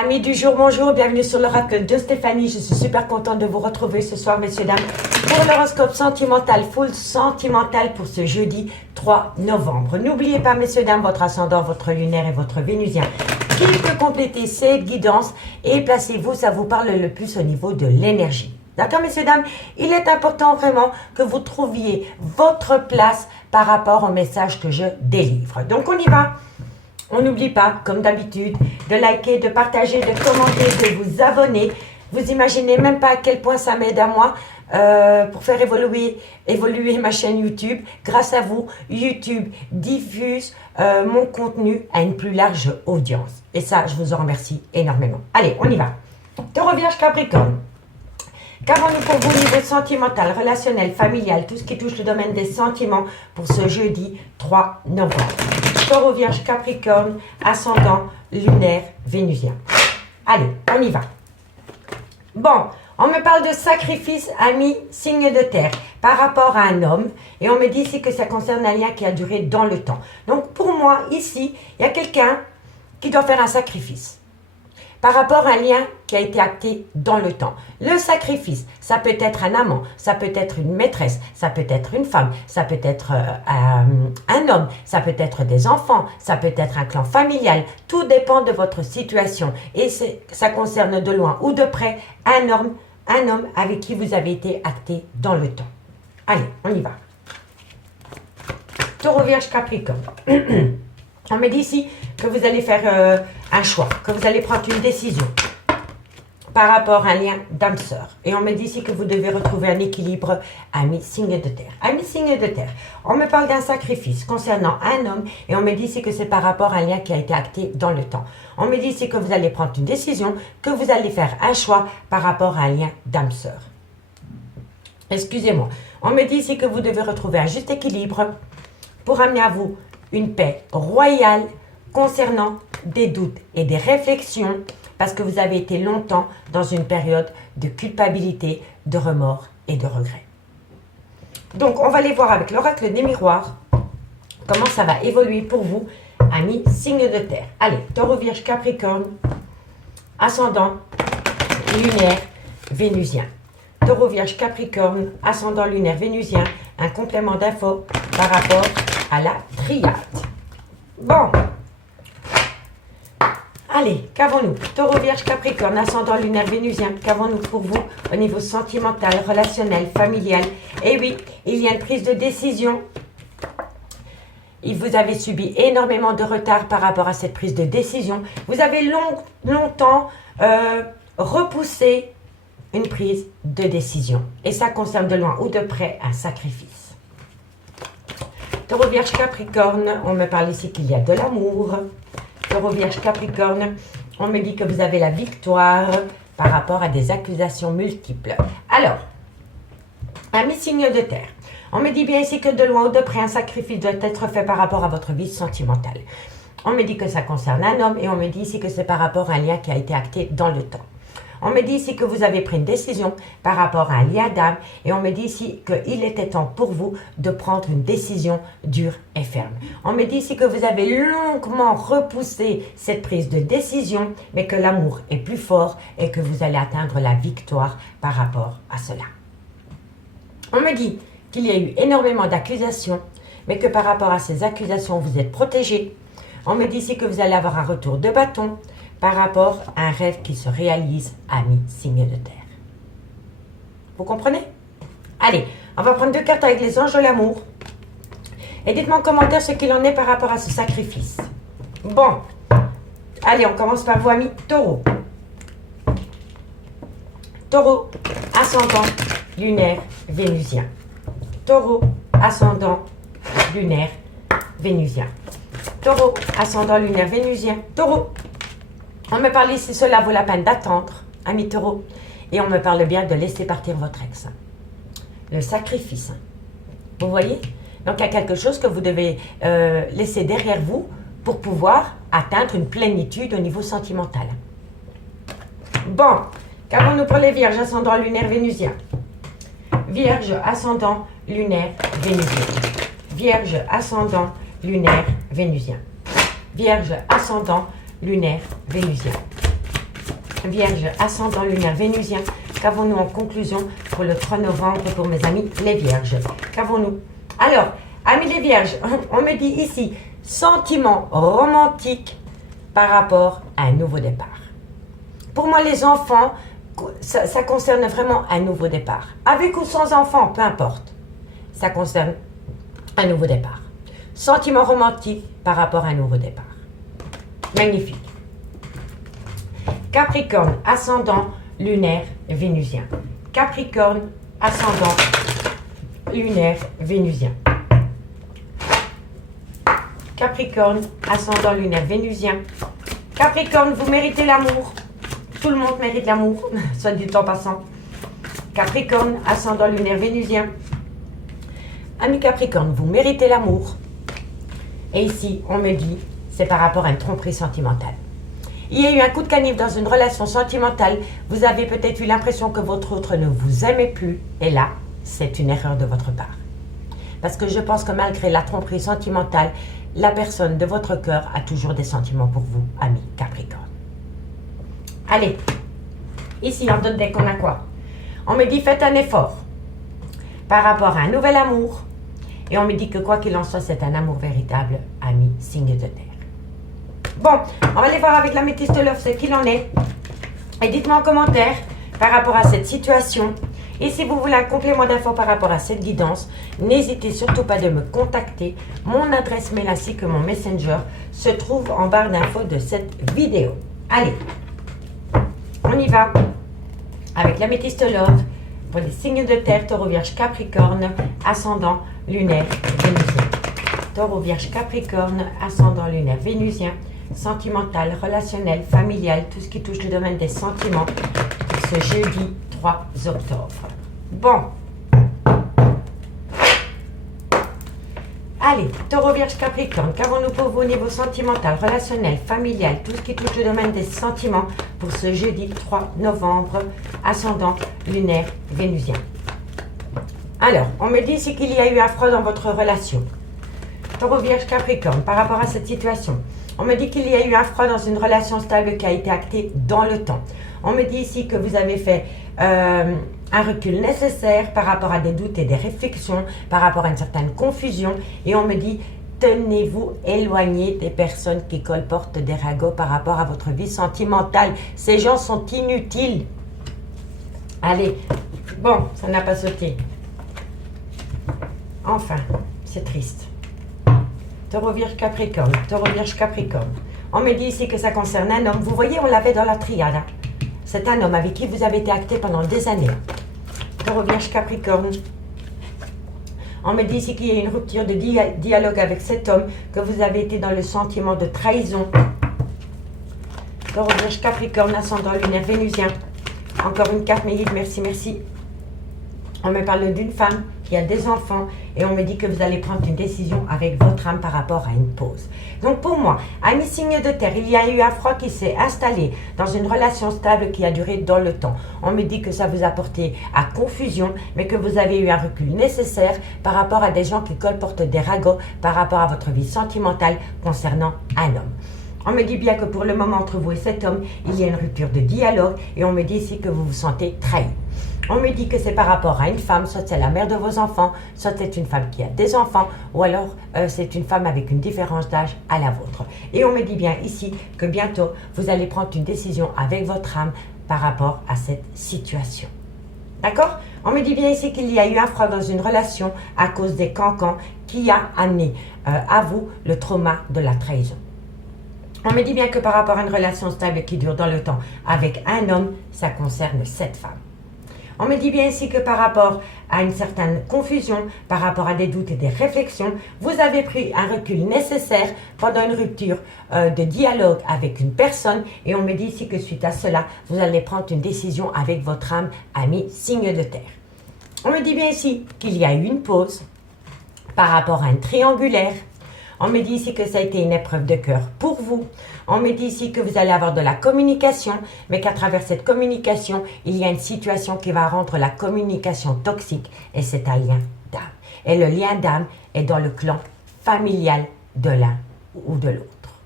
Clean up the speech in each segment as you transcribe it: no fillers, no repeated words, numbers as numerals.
Amis du jour, bonjour, bienvenue sur l'oracle de Stéphanie. Je suis super contente de vous retrouver ce soir, messieurs, dames, pour l'horoscope sentimental, full sentimental pour ce jeudi 3 novembre. N'oubliez pas, messieurs, dames, votre ascendant, votre lunaire et votre vénusien qui peut compléter cette guidance. Et placez-vous, ça vous parle le plus au niveau de l'énergie. D'accord, messieurs, dames, il est important vraiment que vous trouviez votre place par rapport au message que je délivre. Donc, on y va. On n'oublie pas, comme d'habitude, de liker, de partager, de commenter, de vous abonner. Vous imaginez même pas à quel point ça m'aide à moi pour faire évoluer ma chaîne YouTube. Grâce à vous, YouTube diffuse mon contenu à une plus large audience. Et ça, je vous en remercie énormément. Allez, on y va. Taureau, Vierge, Capricorne. Qu'avons-nous pour vous au niveau sentimental, relationnel, familial, tout ce qui touche le domaine des sentiments pour ce jeudi 3 novembre. Taureau, Vierge, Capricorne, ascendant, lunaire, vénusien. Allez, on y va. Bon, on me parle de sacrifice, ami, signe de terre, par rapport à un homme. Et on me dit ici que ça concerne un lien qui a duré dans le temps. Donc pour moi, ici, il y a quelqu'un qui doit faire un sacrifice par rapport à un lien qui a été acté dans le temps. Le sacrifice, ça peut être un amant, ça peut être une maîtresse, ça peut être une femme, ça peut être un homme, ça peut être des enfants, ça peut être un clan familial. Tout dépend de votre situation. Et ça concerne de loin ou de près un homme avec qui vous avez été acté dans le temps. Allez, on y va. Taureau, Vierge, Capricorne. On me dit ici que vous allez faire un choix, que vous allez prendre une décision par rapport à un lien d'âme-sœur. Et on me dit ici que vous devez retrouver un équilibre, ami signe de terre. Ami signe de terre, on me parle d'un sacrifice concernant un homme et on me dit ici que c'est par rapport à un lien qui a été acté dans le temps. On me dit ici que vous allez prendre une décision, que vous allez faire un choix par rapport à un lien d'âme-sœur. Excusez-moi. On me dit ici que vous devez retrouver un juste équilibre pour amener à vous une paix royale concernant des doutes et des réflexions parce que vous avez été longtemps dans une période de culpabilité, de remords et de regrets. Donc, on va aller voir avec l'oracle des miroirs comment ça va évoluer pour vous, amis signe de terre. Allez, Taureau, Vierge, Capricorne, ascendant, lunaire, vénusien. Taureau, Vierge, Capricorne, ascendant, lunaire, vénusien, un complément d'info par rapport à la triade. Bon. Allez, qu'avons-nous? Taureau, Vierge, Capricorne, ascendant, lunaire, vénusien. Qu'avons-nous pour vous au niveau sentimental, relationnel, familial? Eh oui, il y a une prise de décision. Vous avez subi énormément de retard par rapport à cette prise de décision. Vous avez longtemps repoussé une prise de décision. Et ça concerne de loin ou de près un sacrifice. Taureau, Vierge, Capricorne, on me parle ici qu'il y a de l'amour. Taureau, Vierge, Capricorne, on me dit que vous avez la victoire par rapport à des accusations multiples. Alors, amis signe de terre, on me dit bien ici que de loin ou de près un sacrifice doit être fait par rapport à votre vie sentimentale. On me dit que ça concerne un homme et on me dit ici que c'est par rapport à un lien qui a été acté dans le temps. On me dit ici que vous avez pris une décision par rapport à un lien d'âme et on me dit ici qu'il était temps pour vous de prendre une décision dure et ferme. On me dit ici que vous avez longuement repoussé cette prise de décision mais que l'amour est plus fort et que vous allez atteindre la victoire par rapport à cela. On me dit qu'il y a eu énormément d'accusations mais que par rapport à ces accusations vous êtes protégé. On me dit ici que vous allez avoir un retour de bâton par rapport à un rêve qui se réalise, ami signe de terre. Vous comprenez? Allez, on va prendre deux cartes avec les anges de l'amour. Et dites-moi en commentaire ce qu'il en est par rapport à ce sacrifice. Bon, allez, on commence par vous, amis taureau. Taureau, ascendant, lunaire, vénusien. Taureau, ascendant, lunaire, vénusien. Taureau, ascendant, lunaire, vénusien. Taureau. On me parle ici, cela vaut la peine d'attendre, ami taureau. Et on me parle bien de laisser partir votre ex. Le sacrifice. Vous voyez? Donc, il y a quelque chose que vous devez laisser derrière vous pour pouvoir atteindre une plénitude au niveau sentimental. Bon, qu'avons-nous pour les vierges, ascendant, lunaire, vénusien? Vierge, ascendant, lunaire, vénusien. Vierge, ascendant, lunaire, vénusien. Vierge, ascendant, lunaire, vénusien. Vierge, ascendant lunaire vénusien. Qu'avons-nous en conclusion pour le 3 novembre pour mes amis les Vierges? Qu'avons-nous? Alors, amis les Vierges, on me dit ici, sentiment romantique par rapport à un nouveau départ. Pour moi, les enfants, ça concerne vraiment un nouveau départ. Avec ou sans enfants, peu importe. Ça concerne un nouveau départ. Sentiment romantique par rapport à un nouveau départ. Magnifique. Capricorne, ascendant lunaire vénusien. Capricorne, ascendant lunaire vénusien. Capricorne, ascendant lunaire vénusien. Capricorne, vous méritez l'amour. Tout le monde mérite l'amour, soit du temps passant. Capricorne, ascendant lunaire vénusien. Ami Capricorne, vous méritez l'amour. Et ici, on me dit, c'est par rapport à une tromperie sentimentale. Il y a eu un coup de canif dans une relation sentimentale. Vous avez peut-être eu l'impression que votre autre ne vous aimait plus. Et là, c'est une erreur de votre part. Parce que je pense que malgré la tromperie sentimentale, la personne de votre cœur a toujours des sentiments pour vous, ami Capricorne. Allez, ici, en d'autres deck, on a quoi? On me dit, faites un effort par rapport à un nouvel amour. Et on me dit que quoi qu'il en soit, c'est un amour véritable, ami signe de terre. Bon, on va aller voir avec l'améthyste Love ce qu'il en est. Et dites-moi en commentaire par rapport à cette situation. Et si vous voulez un complément d'infos par rapport à cette guidance, n'hésitez surtout pas de me contacter. Mon adresse mail ainsi que mon messenger se trouve en barre d'infos de cette vidéo. Allez, on y va avec l'améthyste Love pour les signes de terre, Taureau, Vierge, Capricorne, ascendant lunaire vénusien. Taureau, Vierge, Capricorne, ascendant lunaire vénusien, sentimental, relationnel, familial, tout ce qui touche le domaine des sentiments, ce jeudi 3 octobre. Bon. Allez, Taureau, Vierge, Capricorne, qu'avons-nous pour vous au niveau sentimental, relationnel, familial, tout ce qui touche le domaine des sentiments pour ce jeudi 3 novembre, ascendant lunaire vénusien. Alors, on me dit ici qu'il y a eu un froid dans votre relation. Taureau, Vierge, Capricorne, par rapport à cette situation. On me dit qu'il y a eu un froid dans une relation stable qui a été actée dans le temps. On me dit ici que vous avez fait un recul nécessaire par rapport à des doutes et des réflexions, par rapport à une certaine confusion. Et on me dit, tenez-vous éloigné des personnes qui colportent des ragots par rapport à votre vie sentimentale. Ces gens sont inutiles. Allez, bon, ça n'a pas sauté. Enfin, c'est triste. Taureau, Vierge, Capricorne. Taureau, Vierge, Capricorne. On me dit ici que ça concerne un homme. Vous voyez, on l'avait dans la triade. Hein. C'est un homme avec qui vous avez été acté pendant des années. Taureau, Vierge, Capricorne. On me dit ici qu'il y a une rupture de dialogue avec cet homme, que vous avez été dans le sentiment de trahison. Taureau, Vierge, Capricorne, ascendant lunaire vénusien. Encore une carte, Mégide, merci, merci. On me parle d'une femme qui a des enfants et on me dit que vous allez prendre une décision avec votre âme par rapport à une pause. Donc pour moi, ami signe de terre, il y a eu un froid qui s'est installé dans une relation stable qui a duré dans le temps. On me dit que ça vous a porté à confusion, mais que vous avez eu un recul nécessaire par rapport à des gens qui colportent des ragots par rapport à votre vie sentimentale concernant un homme. On me dit bien que pour le moment, entre vous et cet homme, il y a une rupture de dialogue et on me dit ici que vous vous sentez trahi. On me dit que c'est par rapport à une femme, soit c'est la mère de vos enfants, soit c'est une femme qui a des enfants, ou alors c'est une femme avec une différence d'âge à la vôtre. Et on me dit bien ici que bientôt, vous allez prendre une décision avec votre âme par rapport à cette situation. D'accord? On me dit bien ici qu'il y a eu un froid dans une relation à cause des cancans qui a amené à vous le trauma de la trahison. On me dit bien que par rapport à une relation stable qui dure dans le temps avec un homme, ça concerne cette femme. On me dit bien ici que par rapport à une certaine confusion, par rapport à des doutes et des réflexions, vous avez pris un recul nécessaire pendant une rupture de dialogue avec une personne. Et on me dit ici que suite à cela, vous allez prendre une décision avec votre âme, ami signe de terre. On me dit bien ici qu'il y a eu une pause par rapport à un triangulaire. On me dit ici que ça a été une épreuve de cœur pour vous. On me dit ici que vous allez avoir de la communication, mais qu'à travers cette communication, il y a une situation qui va rendre la communication toxique et c'est un lien d'âme. Et le lien d'âme est dans le clan familial de l'un ou de l'autre.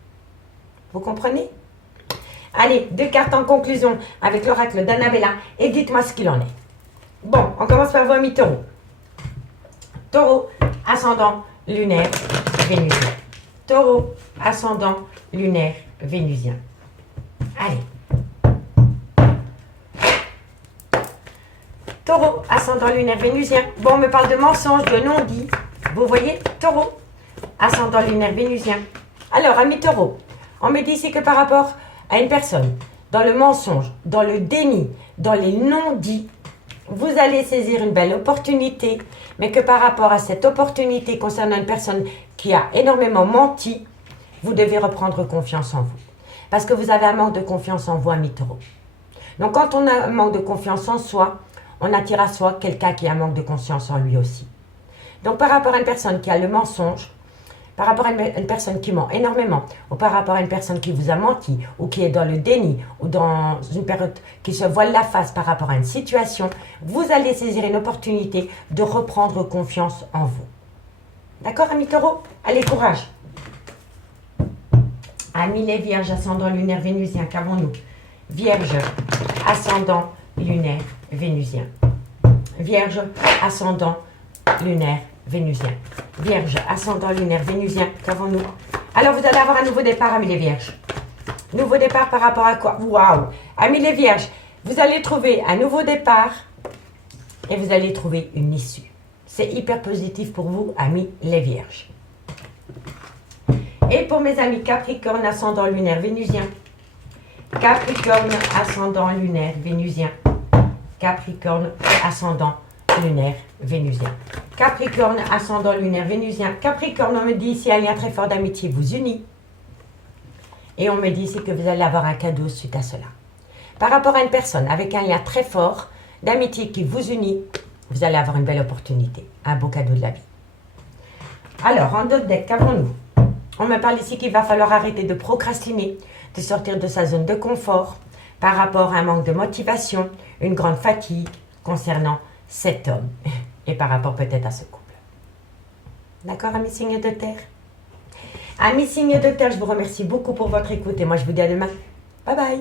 Vous comprenez? Allez, 2 cartes en conclusion avec l'oracle d'Annabella et dites-moi ce qu'il en est. Bon, on commence par vous, amis taureaux. Taureau, ascendant, lunaire, vénusien. Taureau, ascendant, lunaire, vénusien. Allez. Taureau, ascendant, lunaire, vénusien. Bon, on me parle de mensonges, de non-dit. Vous voyez, taureau, ascendant, lunaire, vénusien. Alors, amis taureau, on me dit ici que par rapport à une personne, dans le mensonge, dans le déni, dans les non-dits, vous allez saisir une belle opportunité, mais que par rapport à cette opportunité concernant une personne qui a énormément menti, vous devez reprendre confiance en vous. Parce que vous avez un manque de confiance en vous, amis taureau. Donc, quand on a un manque de confiance en soi, on attire à soi quelqu'un qui a un manque de confiance en lui aussi. Donc, par rapport à une personne qui a le mensonge, par rapport à une personne qui ment énormément, ou par rapport à une personne qui vous a menti, ou qui est dans le déni, ou dans une période qui se voile la face par rapport à une situation, vous allez saisir une opportunité de reprendre confiance en vous. D'accord, amis taureaux? Allez, courage. Amis les vierges, ascendant lunaire vénusien, qu'avons-nous? Vierge, ascendant lunaire vénusien. Vierge, ascendant lunaire vénusien. Vierge, ascendant lunaire vénusien, qu'avons-nous? Alors, vous allez avoir un nouveau départ, amis les vierges. Nouveau départ par rapport à quoi? Waouh! Amis les vierges, vous allez trouver un nouveau départ et vous allez trouver une issue. C'est hyper positif pour vous, amis les vierges. Et pour mes amis Capricorne, ascendant lunaire vénusien. Capricorne, ascendant lunaire vénusien. Capricorne, ascendant lunaire vénusien. Capricorne, ascendant lunaire vénusien. Capricorne, on me dit ici un lien très fort d'amitié vous unit. Et on me dit ici que vous allez avoir un cadeau suite à cela. Par rapport à une personne avec un lien très fort d'amitié qui vous unit, vous allez avoir une belle opportunité, un beau cadeau de la vie. Alors, en d'autres decks, qu'avons-nous? On me parle ici qu'il va falloir arrêter de procrastiner, de sortir de sa zone de confort par rapport à un manque de motivation, une grande fatigue concernant cet homme et par rapport peut-être à ce couple. D'accord, amis signes de terre? Amis signes de terre, je vous remercie beaucoup pour votre écoute et moi je vous dis à demain. Bye bye.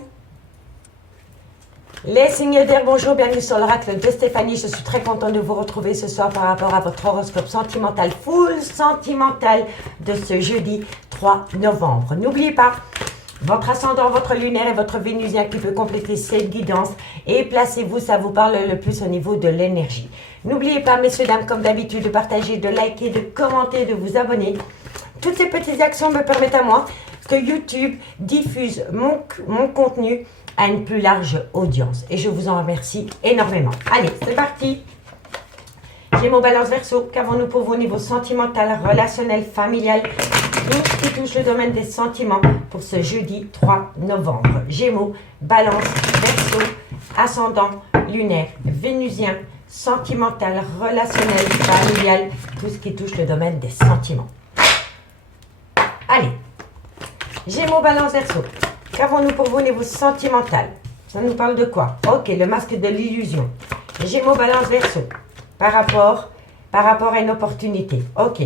Les signes d'air, bonjour, bienvenue sur l'oracle de Stéphanie. Je suis très contente de vous retrouver ce soir par rapport à votre horoscope sentimental, full sentimental de ce jeudi 3 novembre. N'oubliez pas, votre ascendant, votre lunaire et votre vénusien qui peut compléter cette guidance. Et placez-vous, ça vous parle le plus au niveau de l'énergie. N'oubliez pas, messieurs, dames, comme d'habitude, de partager, de liker, de commenter, de vous abonner. Toutes ces petites actions me permettent à moi que YouTube diffuse mon contenu à une plus large audience. Et je vous en remercie énormément. Allez, c'est parti. Gémeaux, Balance, Verseau, qu'avons-nous pour vous au niveau sentimental, relationnel, familial, tout ce qui touche le domaine des sentiments pour ce jeudi 3 novembre. Gémeaux, Balance, Verseau, ascendant, lunaire, vénusien, sentimental, relationnel, familial, tout ce qui touche le domaine des sentiments. Allez, Gémeaux, Balance, Verseau, qu'avons-nous pour vous au niveau sentimental? Ça nous parle de quoi? Ok, le masque de l'illusion. Gémeaux, Balance, Verseau, par rapport à une opportunité. Ok,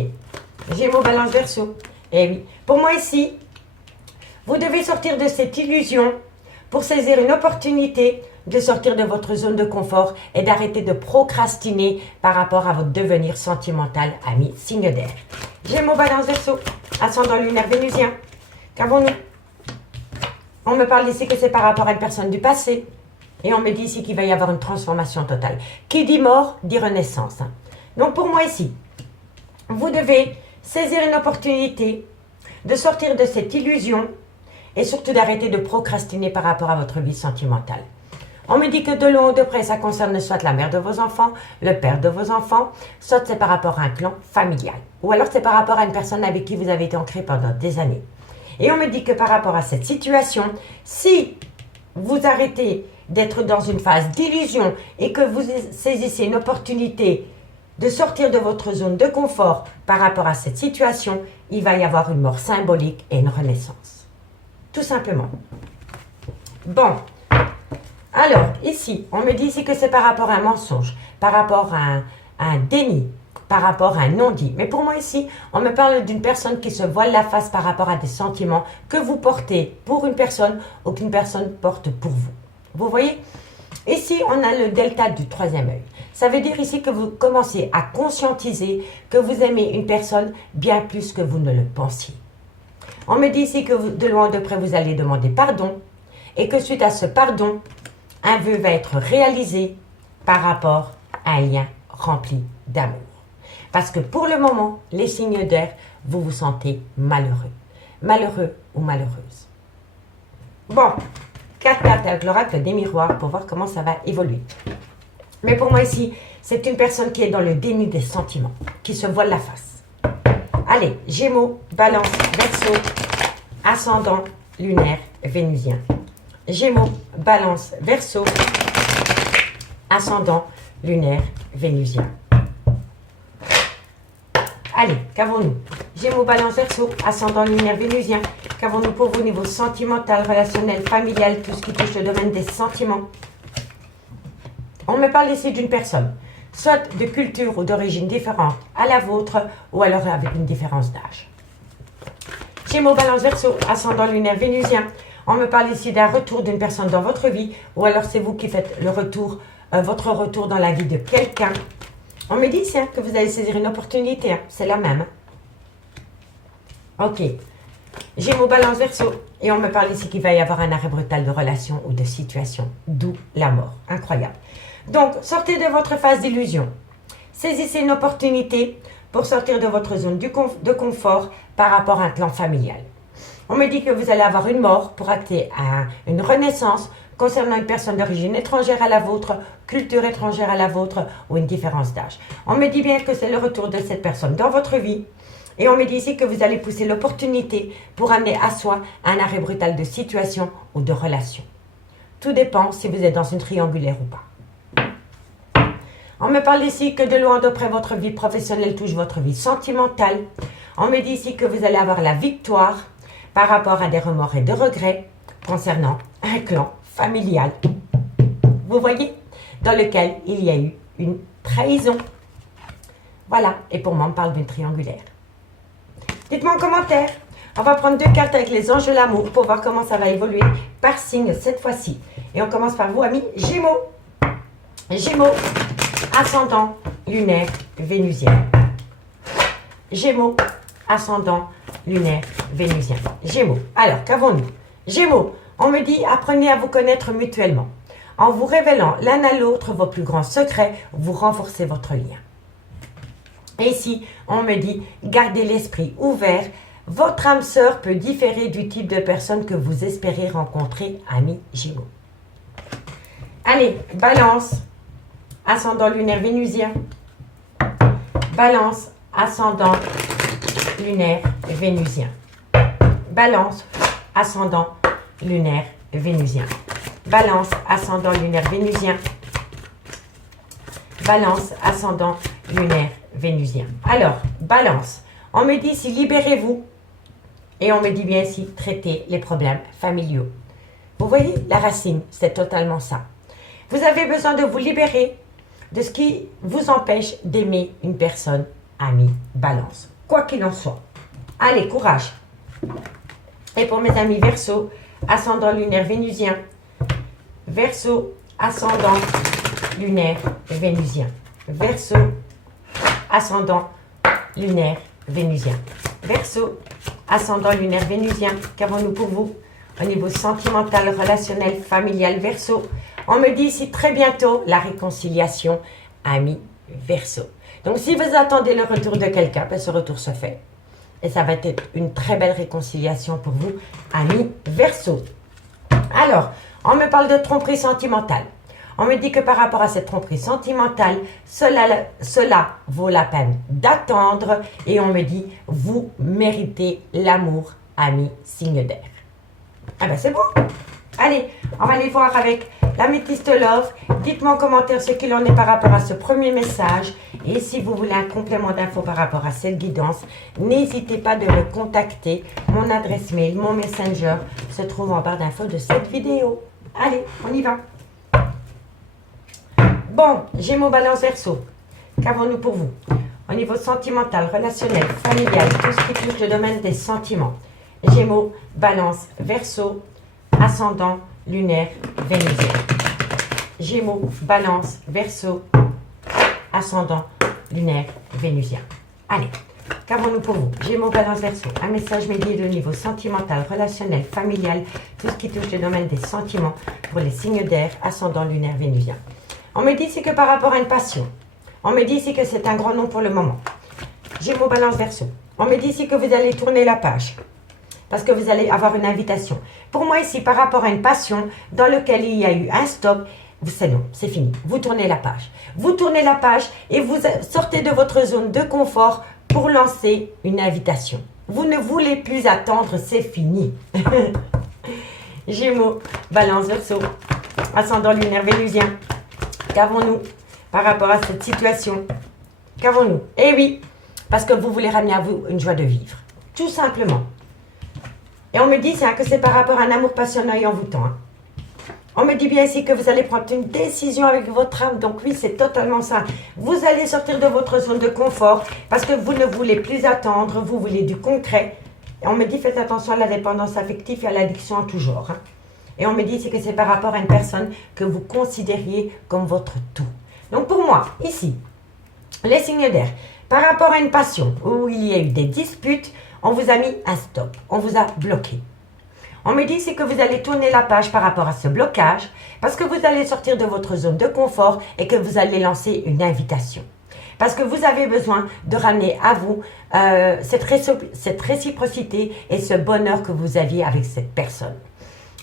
Gémeaux, Balance, Verseau. Eh oui, pour moi ici, vous devez sortir de cette illusion pour saisir une opportunité de sortir de votre zone de confort et d'arrêter de procrastiner par rapport à votre devenir sentimental, ami signe d'air. Gémeaux, Balance, Verseau, ascendant lunaire vénusien. Qu'avons-nous? On me parle ici que c'est par rapport à une personne du passé. Et on me dit ici qu'il va y avoir une transformation totale. Qui dit mort, dit renaissance. Donc pour moi ici, vous devez saisir une opportunité de sortir de cette illusion et surtout d'arrêter de procrastiner par rapport à votre vie sentimentale. On me dit que de loin ou de près, ça concerne soit la mère de vos enfants, le père de vos enfants, soit c'est par rapport à un clan familial. Ou alors c'est par rapport à une personne avec qui vous avez été ancré pendant des années. Et on me dit que par rapport à cette situation, si vous arrêtez d'être dans une phase d'illusion et que vous saisissez une opportunité de sortir de votre zone de confort par rapport à cette situation, il va y avoir une mort symbolique et une renaissance. Tout simplement. Bon. Alors, ici, on me dit ici que c'est par rapport à un mensonge, par rapport à un déni, par rapport à un non-dit. Mais pour moi ici, on me parle d'une personne qui se voile la face par rapport à des sentiments que vous portez pour une personne ou qu'une personne porte pour vous. Vous voyez? Ici, on a le delta du troisième œil. Ça veut dire ici que vous commencez à conscientiser que vous aimez une personne bien plus que vous ne le pensiez. On me dit ici que de loin ou de près, vous allez demander pardon et que suite à ce pardon, un vœu va être réalisé par rapport à un lien rempli d'amour. Parce que pour le moment, les signes d'air, vous vous sentez malheureux. Malheureux ou malheureuse. Bon, 4 cartes avec l'oracle des miroirs pour voir comment ça va évoluer. Mais pour moi ici, c'est une personne qui est dans le déni des sentiments, qui se voile la face. Allez, Gémeaux, Balance, Verseau, ascendant lunaire vénusien. Gémeaux, Balance, Verseau, ascendant lunaire vénusien. Allez, qu'avons-nous? Gémeaux, Balance, Verseau, ascendant lunaire vénusien. Qu'avons-nous pour vous au niveau sentimental, relationnel, familial, tout ce qui touche le domaine des sentiments? On me parle ici d'une personne, soit de culture ou d'origine différente à la vôtre, ou alors avec une différence d'âge. Gémeaux, Balance, Verseau, ascendant lunaire vénusien. On me parle ici d'un retour d'une personne dans votre vie, ou alors c'est vous qui faites le retour, votre retour dans la vie de quelqu'un. On me dit ici que vous allez saisir une opportunité, hein, c'est la même. Ok. Gémeaux, Balance, Verseau, et on me parle ici qu'il va y avoir un arrêt brutal de relation ou de situation, d'où la mort. Incroyable. Donc, sortez de votre phase d'illusion. Saisissez une opportunité pour sortir de votre zone de confort par rapport à un clan familial. On me dit que vous allez avoir une mort pour acter une renaissance concernant une personne d'origine étrangère à la vôtre, culture étrangère à la vôtre ou une différence d'âge. On me dit bien que c'est le retour de cette personne dans votre vie. Et on me dit ici que vous allez pousser l'opportunité pour amener à soi un arrêt brutal de situation ou de relation. Tout dépend si vous êtes dans une triangulaire ou pas. On me parle ici que de loin de près votre vie professionnelle touche votre vie sentimentale. On me dit ici que vous allez avoir la victoire par rapport à des remords et des regrets concernant un clan familial. Vous voyez, dans lequel il y a eu une trahison. Voilà, et pour moi on parle d'une triangulaire. Dites-moi en commentaire. On va prendre 2 cartes avec les anges de l'amour pour voir comment ça va évoluer par signe cette fois-ci. Et on commence par vous, amis Gémeaux. Gémeaux, ascendant lunaire vénusien. Gémeaux, ascendant lunaire vénusien. Gémeaux. Alors, qu'avons-nous? Gémeaux, on me dit apprenez à vous connaître mutuellement. En vous révélant l'un à l'autre vos plus grands secrets, vous renforcez votre lien. Et ici, on me dit gardez l'esprit ouvert. Votre âme sœur peut différer du type de personne que vous espérez rencontrer, amis Gémeaux. Allez, Balance, ascendant lunaire vénusien. Balance, ascendant lunaire vénusien. Balance, ascendant lunaire vénusien. Balance, ascendant lunaire vénusien. Balance, ascendant lunaire vénusien. Alors, Balance, on me dit ici libérez-vous et on me dit bien ici traitez les problèmes familiaux. Vous voyez, la racine, c'est totalement ça. Vous avez besoin de vous libérer de ce qui vous empêche d'aimer une personne, amie Balance. Quoi qu'il en soit. Allez, courage. Et pour mes amis Verseau, ascendant lunaire vénusien. Verseau, ascendant lunaire vénusien. Verseau, ascendant lunaire vénusien. Verseau, ascendant lunaire vénusien. Qu'avons-nous pour vous au niveau sentimental, relationnel, familial? Verseau, on me dit ici très bientôt la réconciliation, ami Verseau. Donc si vous attendez le retour de quelqu'un, ben, ce retour se fait. Et ça va être une très belle réconciliation pour vous, ami Verseau. Alors, on me parle de tromperie sentimentale. On me dit que par rapport à cette tromperie sentimentale, cela vaut la peine d'attendre. Et on me dit, vous méritez l'amour, ami signe d'air. Ah ben c'est bon. Allez, on va aller voir avec l'améthyste Love. Dites-moi en commentaire ce qu'il en est par rapport à ce premier message. Et si vous voulez un complément d'infos par rapport à cette guidance, n'hésitez pas de me contacter. Mon adresse mail, mon messenger se trouve en barre d'infos de cette vidéo. Allez, on y va. Bon, Gémeaux, Balance, Verseau. Qu'avons-nous pour vous au niveau sentimental, relationnel, familial, tout ce qui touche le domaine des sentiments. Gémeaux, Balance, Verseau, ascendant, lunaire, vénusien. Gémeaux, Balance, Verseau, ascendant, lunaire, vénusien. Allez, qu'avons-nous pour vous? Gémeaux, Balance, Verseau. Un message médié au niveau sentimental, relationnel, familial, tout ce qui touche le domaine des sentiments pour les signes d'air, ascendant, lunaire, vénusien. On me dit ici que par rapport à une passion, on me dit ici que c'est un grand nom pour le moment. Gémeaux, Balance, Verseau. On me dit ici que vous allez tourner la page parce que vous allez avoir une invitation. Pour moi ici, par rapport à une passion dans laquelle il y a eu un stop, c'est non, c'est fini. Vous tournez la page. Vous tournez la page et vous sortez de votre zone de confort pour lancer une invitation. Vous ne voulez plus attendre, c'est fini. Gémeaux, Balance, Verseau, ascendant lunaire vénusien. Qu'avons-nous par rapport à cette situation? Qu'avons-nous? Eh oui, parce que vous voulez ramener à vous une joie de vivre. Tout simplement. Et on me dit que c'est par rapport à un amour passionnant et envoûtant. Hein. On me dit bien ici que vous allez prendre une décision avec votre âme. Donc oui, c'est totalement ça. Vous allez sortir de votre zone de confort parce que vous ne voulez plus attendre. Vous voulez du concret. Et on me dit faites attention à la dépendance affective et à l'addiction en tout genre. Hein. Et on me dit que c'est par rapport à une personne que vous considériez comme votre tout. Donc pour moi, ici, les signes d'air, par rapport à une passion où il y a eu des disputes, on vous a mis un stop, on vous a bloqué. On me dit que vous allez tourner la page par rapport à ce blocage parce que vous allez sortir de votre zone de confort et que vous allez lancer une invitation. Parce que vous avez besoin de ramener à vous cette réciprocité et ce bonheur que vous aviez avec cette personne.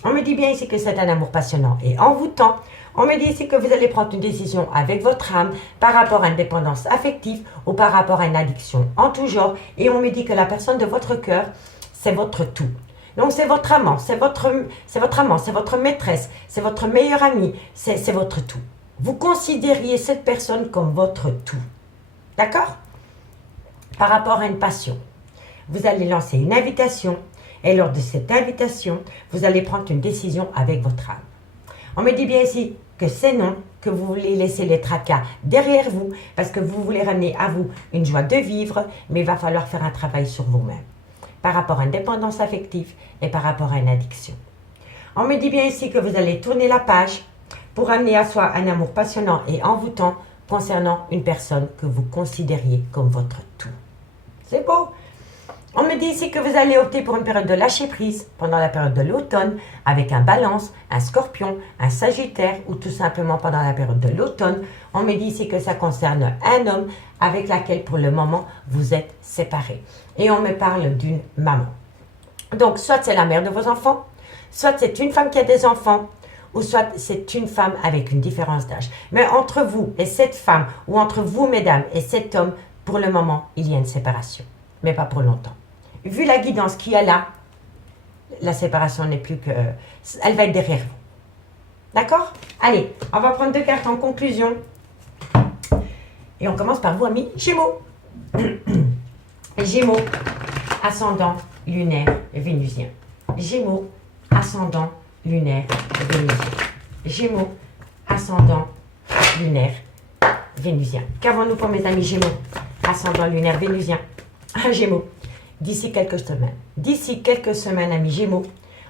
On me dit bien ici que c'est un amour passionnant et envoûtant. On me dit ici que vous allez prendre une décision avec votre âme par rapport à une dépendance affective ou par rapport à une addiction en tout genre. Et on me dit que la personne de votre cœur, c'est votre tout. Donc c'est votre amant, c'est votre amant, c'est votre maîtresse, c'est votre meilleur ami, c'est votre tout. Vous considériez cette personne comme votre tout. D'accord? Par rapport à une passion, vous allez lancer une invitation et lors de cette invitation, vous allez prendre une décision avec votre âme. On me dit bien ici que c'est non, que vous voulez laisser les tracas derrière vous parce que vous voulez ramener à vous une joie de vivre, mais il va falloir faire un travail sur vous-même par rapport à une dépendance affective et par rapport à une addiction. On me dit bien ici que vous allez tourner la page pour amener à soi un amour passionnant et envoûtant concernant une personne que vous considériez comme votre tout. C'est beau! On me dit ici que vous allez opter pour une période de lâcher prise pendant la période de l'automne avec un Balance, un Scorpion, un Sagittaire ou tout simplement pendant la période de l'automne. On me dit ici que ça concerne un homme avec lequel pour le moment vous êtes séparés. Et on me parle d'une maman. Donc soit c'est la mère de vos enfants, soit c'est une femme qui a des enfants, ou soit c'est une femme avec une différence d'âge. Mais entre vous et cette femme, ou entre vous mesdames et cet homme, pour le moment il y a une séparation, mais pas pour longtemps. Vu la guidance qu'il y a là, la séparation n'est plus que... Elle va être derrière vous. D'accord? Allez, on va prendre 2 cartes en conclusion. Et on commence par vous, amis Gémeaux. Gémeaux, ascendant, lunaire, vénusien. Gémeaux, ascendant, lunaire, vénusien. Gémeaux, ascendant, lunaire, vénusien. Qu'avons-nous pour mes amis Gémeaux? Ascendant, lunaire, vénusien. Gémeaux. D'ici quelques semaines, amis Gémeaux,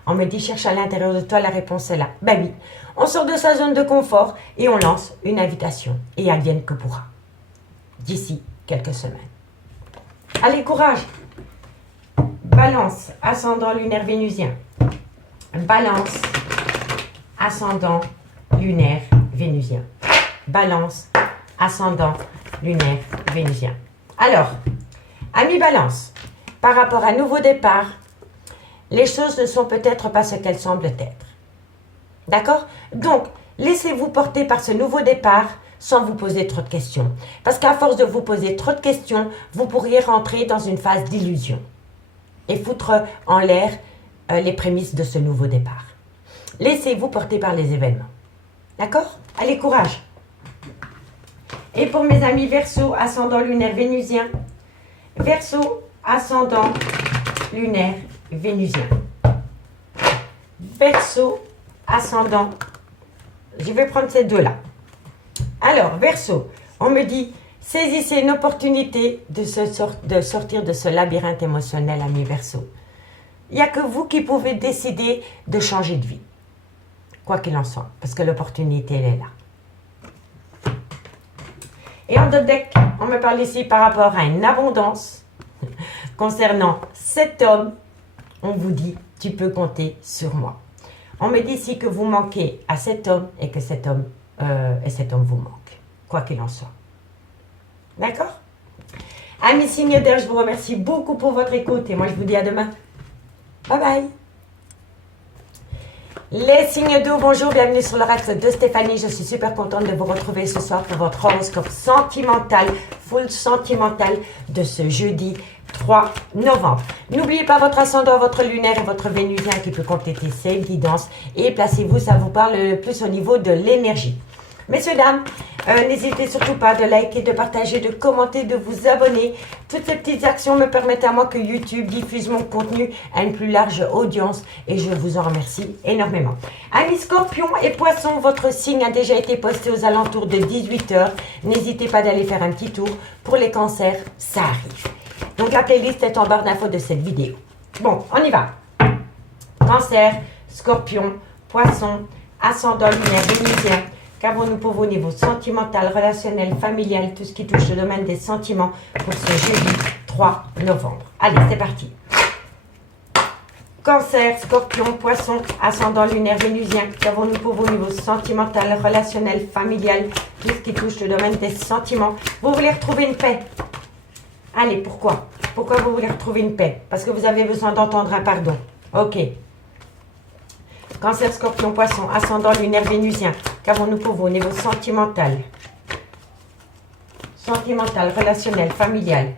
on me dit cherche à l'intérieur de toi, la réponse est là. Ben oui, on sort de sa zone de confort et on lance une invitation et advienne que pourra. D'ici quelques semaines. Allez, courage! Balance, ascendant lunaire vénusien. Balance, ascendant lunaire vénusien. Balance, ascendant lunaire vénusien. Alors, amis Balance, par rapport à un nouveau départ, les choses ne sont peut-être pas ce qu'elles semblent être. D'accord? Donc, laissez-vous porter par ce nouveau départ sans vous poser trop de questions. Parce qu'à force de vous poser trop de questions, vous pourriez rentrer dans une phase d'illusion et foutre en l'air les prémices de ce nouveau départ. Laissez-vous porter par les événements. D'accord? Allez, courage! Et pour mes amis Verseau, ascendant lunaire vénusien, Verseau, ascendant lunaire vénusien. Verseau, ascendant, je vais prendre ces deux-là. Alors, Verseau, on me dit, Saisissez une opportunité de sortir de ce labyrinthe émotionnel, ami Verseau. Il n'y a que vous qui pouvez décider de changer de vie. Quoi qu'il en soit, parce que l'opportunité, elle est là. Et en deux decks, on me parle ici par rapport à une abondance. Concernant cet homme, on vous dit, tu peux compter sur moi. On me dit ici que vous manquez à cet homme et que cet homme vous manque. Quoi qu'il en soit. D'accord? Amis signes d'air, je vous remercie beaucoup pour votre écoute et moi je vous dis à demain. Bye bye. Les signes d'eau, bonjour, bienvenue sur l'oracle de Stéphanie. Je suis super contente de vous retrouver ce soir pour votre horoscope sentimental, full sentimental de ce jeudi 3 novembre. N'oubliez pas votre ascendant, votre lunaire et votre vénusien qui peut compléter ces guidances. Et placez-vous, ça vous parle le plus au niveau de l'énergie. Messieurs, dames, n'hésitez surtout pas de liker, de partager, de commenter, de vous abonner. Toutes ces petites actions me permettent à moi que YouTube diffuse mon contenu à une plus large audience et je vous en remercie énormément. Amis Scorpion et Poisson, votre signe a déjà été posté aux alentours de 18 h. N'hésitez pas d'aller faire un petit tour. Pour les cancers, ça arrive. Donc la playlist est en barre d'infos de cette vidéo. Bon, on y va. Cancer, Scorpion, Poisson, ascendant lunaire, vénusien. Qu'avons-nous pour vous au niveau sentimental, relationnel, familial, tout ce qui touche le domaine des sentiments pour ce jeudi 3 novembre. Allez, c'est parti. Cancer, Scorpion, Poisson, ascendant lunaire, vénusien. Qu'avons-nous pour vous au niveau sentimental, relationnel, familial, tout ce qui touche le domaine des sentiments. Vous voulez retrouver une paix. Allez, pourquoi? Pourquoi vous voulez retrouver une paix? Parce que vous avez besoin d'entendre un pardon. Ok. Cancer, Scorpion, Poisson, ascendant lunaire, vénusien. Qu'avons-nous pour vous au niveau sentimental? Sentimental, relationnel, familial.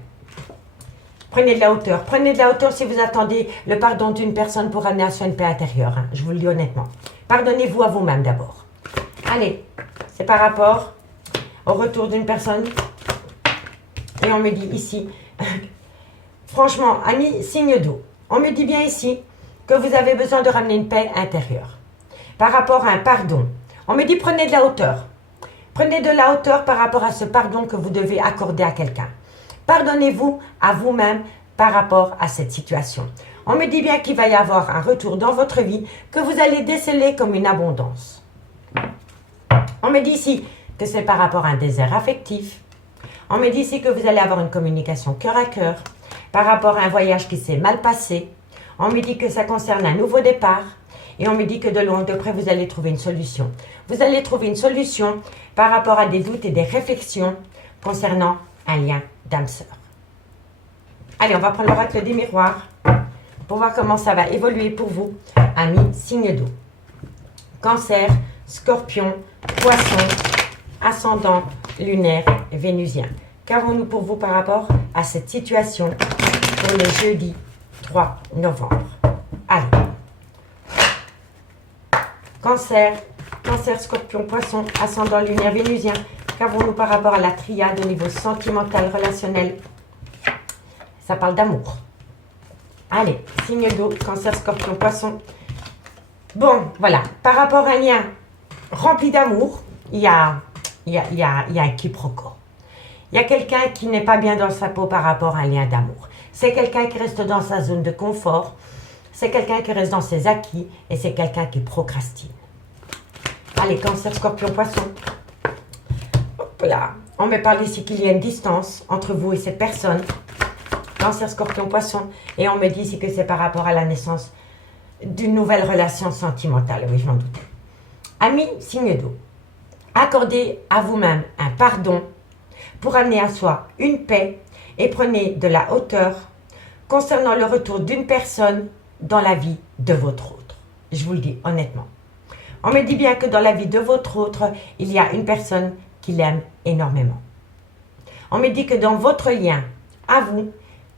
Prenez de la hauteur. Prenez de la hauteur si vous attendez le pardon d'une personne pour amener à soi une paix intérieure. Hein. Je vous le dis honnêtement. Pardonnez-vous à vous-même d'abord. Allez, c'est par rapport au retour d'une personne. Et on me dit ici, franchement, amis, signe d'eau. On me dit bien ici que vous avez besoin de ramener une paix intérieure. Par rapport à un pardon. On me dit prenez de la hauteur. Prenez de la hauteur par rapport à ce pardon que vous devez accorder à quelqu'un. Pardonnez-vous à vous-même par rapport à cette situation. On me dit bien qu'il va y avoir un retour dans votre vie que vous allez déceler comme une abondance. On me dit ici que c'est par rapport à un désert affectif. On me dit ici que vous allez avoir une communication cœur à cœur par rapport à un voyage qui s'est mal passé. On me dit que ça concerne un nouveau départ. Et on me dit que de loin, de près, vous allez trouver une solution. Vous allez trouver une solution par rapport à des doutes et des réflexions concernant un lien d'âme sœur. Allez, on va prendre l'oracle des miroirs pour voir comment ça va évoluer pour vous, amis signe d'eau. Cancer, Scorpion, Poisson, ascendant lunaire, vénusien. Qu'avons-nous pour vous par rapport à cette situation pour le jeudi 3 novembre? Allez. Cancer, Scorpion, Poisson, ascendant lunaire, vénusien. Qu'avons-nous par rapport à la triade au niveau sentimental, relationnel? Ça parle d'amour. Allez, signe d'eau, Cancer, Scorpion, Poisson. Bon, voilà. Par rapport à un lien rempli d'amour, il y a un quiproquo. Il y a quelqu'un qui n'est pas bien dans sa peau par rapport à un lien d'amour. C'est quelqu'un qui reste dans sa zone de confort. C'est quelqu'un qui reste dans ses acquis et c'est quelqu'un qui procrastine. Allez, Cancer, Scorpion, Poisson. Hop là. On me parle ici qu'il y a une distance entre vous et cette personne. Cancer, Scorpion, Poisson. Et on me dit ici que c'est par rapport à la naissance d'une nouvelle relation sentimentale. Oui, je m'en doutais. Amis, signe d'eau. Accordez à vous-même un pardon pour amener à soi une paix et prenez de la hauteur concernant le retour d'une personne dans la vie de votre autre. Je vous le dis honnêtement. On me dit bien que dans la vie de votre autre, il y a une personne qui l'aime énormément. On me dit que dans votre lien à vous,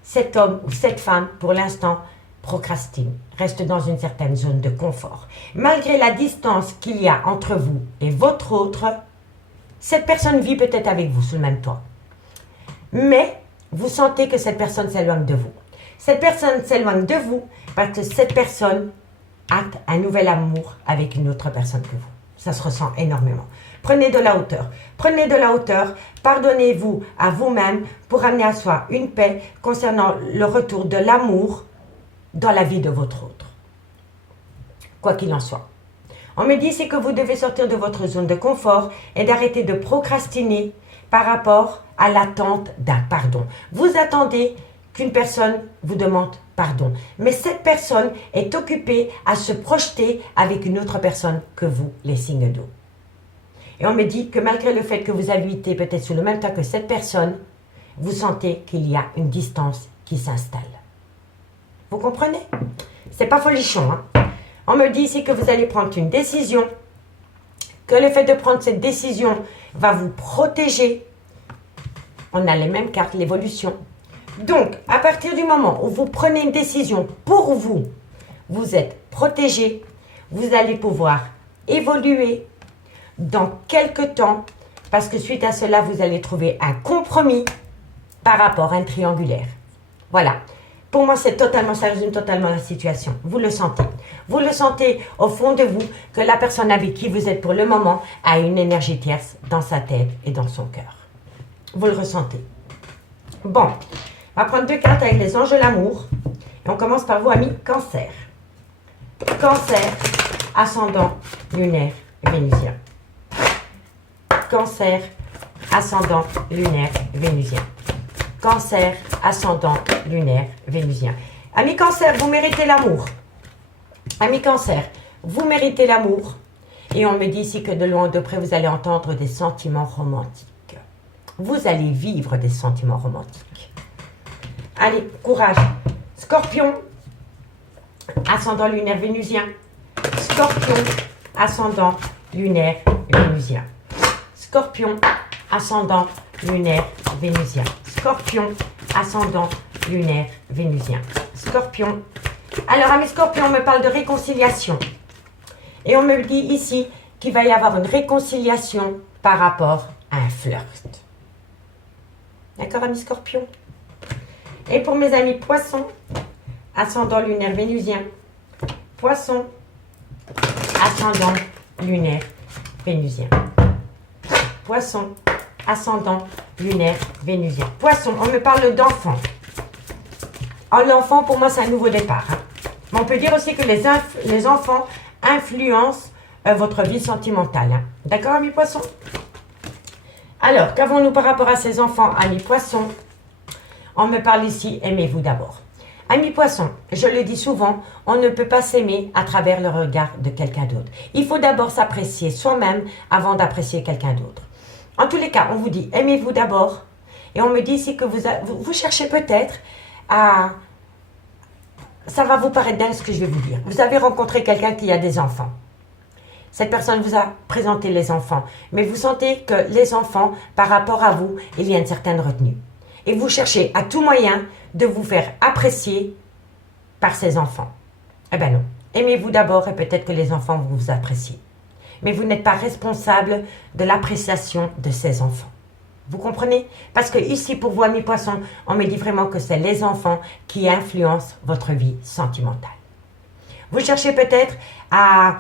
cet homme ou cette femme, pour l'instant, procrastine, reste dans une certaine zone de confort. Malgré la distance qu'il y a entre vous et votre autre, cette personne vit peut-être avec vous sous le même toit. Mais vous sentez que cette personne s'éloigne de vous. Cette personne s'éloigne de vous parce que cette personne acte un nouvel amour avec une autre personne que vous. Ça se ressent énormément. Prenez de la hauteur. Prenez de la hauteur. Pardonnez-vous à vous-même pour amener à soi une paix concernant le retour de l'amour dans la vie de votre autre. Quoi qu'il en soit. On me dit c'est que vous devez sortir de votre zone de confort et d'arrêter de procrastiner par rapport à l'attente d'un pardon. Vous attendez qu'une personne vous demande pardon. Mais cette personne est occupée à se projeter avec une autre personne que vous, les signes d'eau. Et on me dit que malgré le fait que vous habitez peut-être sous le même toit que cette personne, vous sentez qu'il y a une distance qui s'installe. Vous comprenez? C'est pas folichon, hein? On me dit ici que vous allez prendre une décision, que le fait de prendre cette décision va vous protéger. On a les mêmes cartes, l'évolution. Donc, à partir du moment où vous prenez une décision pour vous, vous êtes protégé, vous allez pouvoir évoluer dans quelques temps, parce que suite à cela, vous allez trouver un compromis par rapport à un triangulaire. Voilà. Pour moi, c'est totalement, ça résume totalement la situation. Vous le sentez. Vous le sentez au fond de vous que la personne avec qui vous êtes pour le moment a une énergie tierce dans sa tête et dans son cœur. Vous le ressentez. Bon, on va prendre deux cartes avec les anges de l'amour. Et on commence par vous, amis Cancer. Cancer, ascendant, lunaire, vénusien. Cancer, ascendant, lunaire, vénusien. Cancer, ascendant, lunaire, vénusien. Amis Cancer, vous méritez l'amour. Amis Cancer, vous méritez l'amour. Et on me dit ici que de loin ou de près, vous allez entendre des sentiments romantiques. Vous allez vivre des sentiments romantiques. Allez, courage. Scorpion, ascendant, lunaire, vénusien. Scorpion, ascendant, lunaire, vénusien. Scorpion, ascendant, lunaire, vénusien. Scorpion, ascendant, lunaire, vénusien. Scorpion. Alors, à mes scorpions, on me parle de réconciliation. Et on me dit ici qu'il va y avoir une réconciliation par rapport à un flirt. D'accord, amis scorpions? Et pour mes amis poissons, ascendant, lunaire, vénusien. Poissons, ascendant, lunaire, vénusien. Poisson, ascendant, lunaire, vénusien. Poisson, on me parle d'enfant. Oh, l'enfant, pour moi, c'est un nouveau départ. Hein. Mais on peut dire aussi que les enfants influencent votre vie sentimentale. Hein. D'accord, amis poissons? Alors, qu'avons-nous par rapport à ces enfants, amis poissons? On me parle ici, aimez-vous d'abord. Amis poissons, je le dis souvent, on ne peut pas s'aimer à travers le regard de quelqu'un d'autre. Il faut d'abord s'apprécier soi-même avant d'apprécier quelqu'un d'autre. En tous les cas, on vous dit, aimez-vous d'abord. Et on me dit ici que vous cherchez peut-être à... Ça va vous paraître dingue ce que je vais vous dire. Vous avez rencontré quelqu'un qui a des enfants. Cette personne vous a présenté les enfants. Mais vous sentez que les enfants, par rapport à vous, il y a une certaine retenue. Et vous cherchez à tout moyen de vous faire apprécier par ces enfants. Eh bien non. Aimez-vous d'abord et peut-être que les enfants vont vous apprécier. Mais vous n'êtes pas responsable de l'appréciation de ces enfants. Vous comprenez? Parce que ici, pour vous, amis poissons, on me dit vraiment que c'est les enfants qui influencent votre vie sentimentale. Vous cherchez peut-être à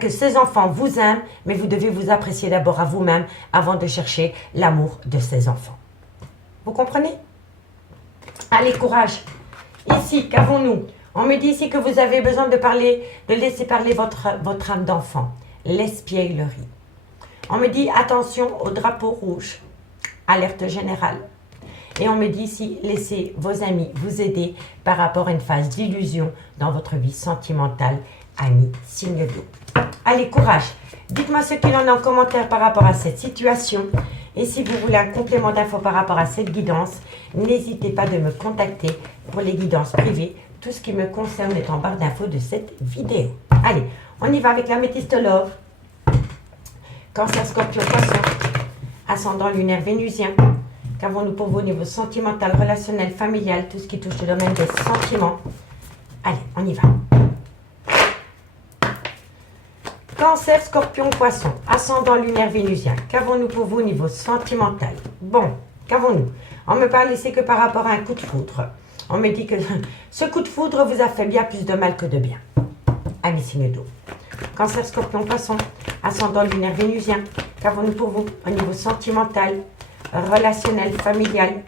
que ces enfants vous aiment, mais vous devez vous apprécier d'abord à vous-même avant de chercher l'amour de ces enfants. Vous comprenez? Allez, courage. Ici, qu'avons-nous? On me dit ici que vous avez besoin de laisser parler votre âme d'enfant. L'espièglerie. On me dit attention au drapeau rouge. Alerte générale. Et on me dit ici, laissez vos amis vous aider par rapport à une phase d'illusion dans votre vie sentimentale, amis, signe d'eau. Allez, courage. Dites-moi ce qu'il en est en commentaire par rapport à cette situation. Et si vous voulez un complément d'infos par rapport à cette guidance, n'hésitez pas de me contacter pour les guidances privées. Tout ce qui me concerne est en barre d'infos de cette vidéo. Allez, on y va avec l'améthyste love. Cancer, scorpion, poisson. Ascendant lunaire vénusien. Qu'avons-nous pour vous au niveau sentimental, relationnel, familial, tout ce qui touche le domaine des sentiments? Allez, on y va. Cancer, scorpion, poisson, ascendant lunaire vénusien. Qu'avons-nous pour vous au niveau sentimental? Bon, qu'avons-nous? On me parle ici que par rapport à un coup de foudre. On me dit que ce coup de foudre vous a fait bien plus de mal que de bien. Amis signe d'eau. Cancer, scorpion, poisson, ascendant lunaire vénusien. Qu'avons-nous pour vous au niveau sentimental, relationnel, familial?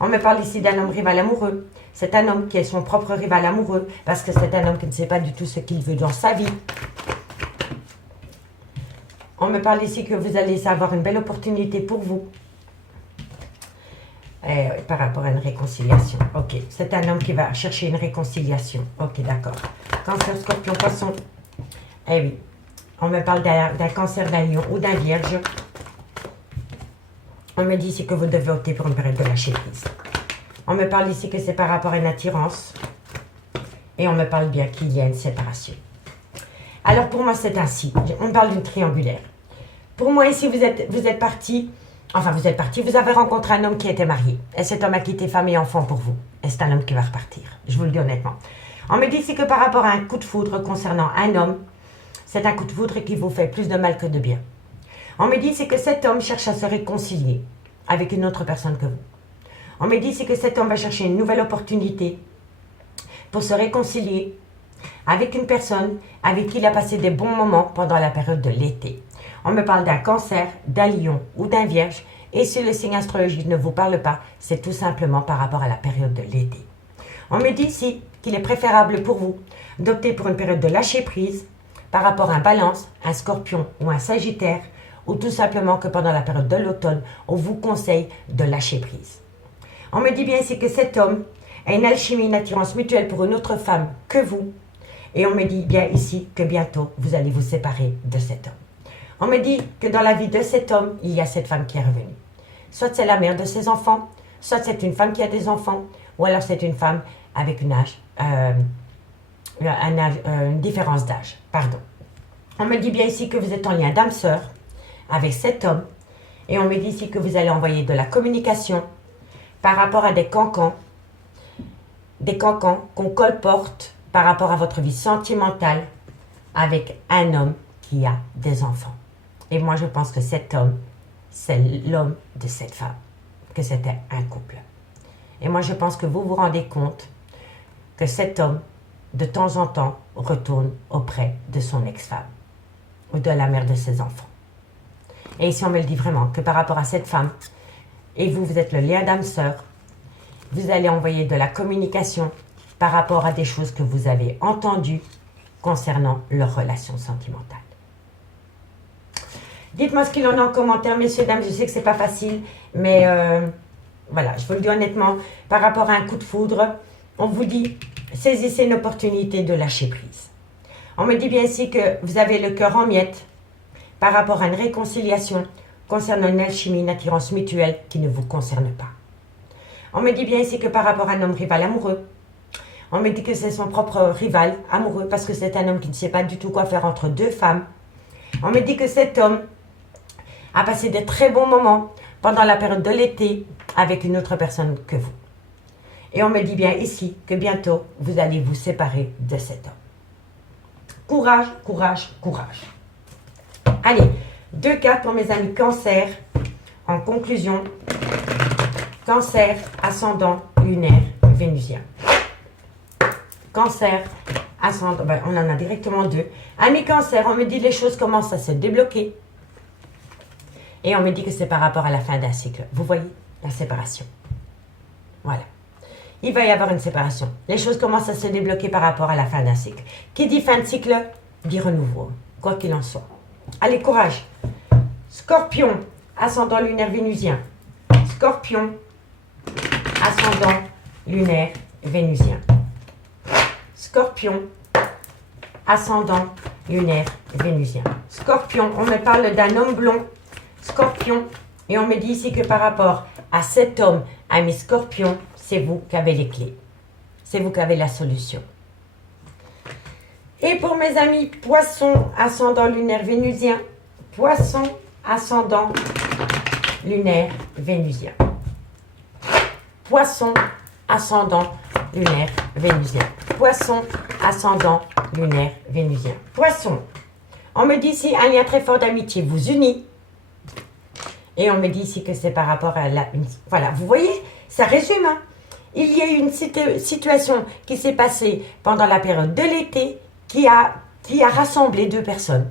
On me parle ici d'un homme rival amoureux. C'est un homme qui est son propre rival amoureux parce que c'est un homme qui ne sait pas du tout ce qu'il veut dans sa vie. On me parle ici que vous allez avoir une belle opportunité pour vous. Par rapport à une réconciliation. Ok, c'est un homme qui va chercher une réconciliation. Ok, d'accord. Cancer, Scorpion, Poisson. Eh oui, on me parle d'un cancer, d'un lion ou d'un vierge. On me dit ici que vous devez opter pour une période de lâcher prise. On me parle ici que c'est par rapport à une attirance. Et on me parle bien qu'il y a une séparation. Alors pour moi, c'est ainsi. On parle d'une triangulaire. Pour moi, ici, vous êtes parti. Enfin, vous êtes parti. Vous avez rencontré un homme qui était marié. Et cet homme a quitté femme et enfant pour vous. Et c'est un homme qui va repartir. Je vous le dis honnêtement. On me dit ici que par rapport à un coup de foudre concernant un homme, c'est un coup de foudre qui vous fait plus de mal que de bien. On me dit ici que cet homme cherche à se réconcilier avec une autre personne que vous. On me dit ici que cet homme va chercher une nouvelle opportunité pour se réconcilier avec une personne avec qui il a passé des bons moments pendant la période de l'été. On me parle d'un cancer, d'un lion ou d'un vierge. Et si le signe astrologique ne vous parle pas, c'est tout simplement par rapport à la période de l'été. On me dit ici qu'il est préférable pour vous d'opter pour une période de lâcher prise par rapport à un balance, un scorpion ou un sagittaire, ou tout simplement que pendant la période de l'automne, on vous conseille de lâcher prise. On me dit bien ici que cet homme a une alchimie, une attirance mutuelle pour une autre femme que vous. Et on me dit bien ici que bientôt, vous allez vous séparer de cet homme. On me dit que dans la vie de cet homme, il y a cette femme qui est revenue. Soit c'est la mère de ses enfants, soit c'est une femme qui a des enfants, ou alors c'est une femme avec une différence d'âge. Pardon. On me dit bien ici que vous êtes en lien d'âme-sœur avec cet homme. Et on me dit ici que vous allez envoyer de la communication par rapport à des cancans qu'on colporte par rapport à votre vie sentimentale avec un homme qui a des enfants. Et moi, je pense que cet homme, c'est l'homme de cette femme, que c'était un couple. Et moi, je pense que vous vous rendez compte que cet homme, de temps en temps, retourne auprès de son ex-femme ou de la mère de ses enfants. Et ici, on me le dit vraiment, que par rapport à cette femme, et vous, vous êtes le lien d'âme-sœur, vous allez envoyer de la communication par rapport à des choses que vous avez entendues concernant leur relation sentimentale. Dites-moi ce qu'il en est en commentaire, messieurs, dames. Je sais que c'est pas facile, mais voilà, je vous le dis honnêtement. Par rapport à un coup de foudre, on vous dit, saisissez une opportunité de lâcher prise. On me dit bien ici que vous avez le cœur en miettes par rapport à une réconciliation concernant une alchimie, une attirance mutuelle qui ne vous concerne pas. On me dit bien ici que par rapport à un homme rival amoureux, on me dit que c'est son propre rival amoureux parce que c'est un homme qui ne sait pas du tout quoi faire entre deux femmes. On me dit que cet homme a passé de très bons moments pendant la période de l'été avec une autre personne que vous. Et on me dit bien ici que bientôt, vous allez vous séparer de cet homme. Courage, courage, courage. Allez, 2 cartes pour mes amis cancer. En conclusion, cancer, ascendant, lunaire, vénusien. Cancer, ascendant, ben, on en a directement 2. Amis cancer, on me dit les choses commencent à se débloquer. Et on me dit que c'est par rapport à la fin d'un cycle. Vous voyez, la séparation. Voilà. Il va y avoir une séparation. Les choses commencent à se débloquer par rapport à la fin d'un cycle. Qui dit fin de cycle, dit renouveau. Quoi qu'il en soit. Allez, courage. Scorpion, ascendant lunaire vénusien. Scorpion, ascendant lunaire vénusien. Scorpion, ascendant lunaire vénusien. Scorpion, on me parle d'un homme blond. Scorpion, et on me dit ici que par rapport à cet homme, ami Scorpion, c'est vous qui avez les clés. C'est vous qui avez la solution. Et pour mes amis Poisson, ascendant lunaire vénusien. Poisson, ascendant lunaire vénusien. Poisson, ascendant lunaire vénusien. Poisson, ascendant lunaire vénusien. Poisson, on me dit ici un lien très fort d'amitié vous unit. Et on me dit ici que c'est par rapport à la... Voilà, vous voyez, ça résume. Hein. Il y a eu une situation qui s'est passée pendant la période de l'été qui a rassemblé 2 personnes.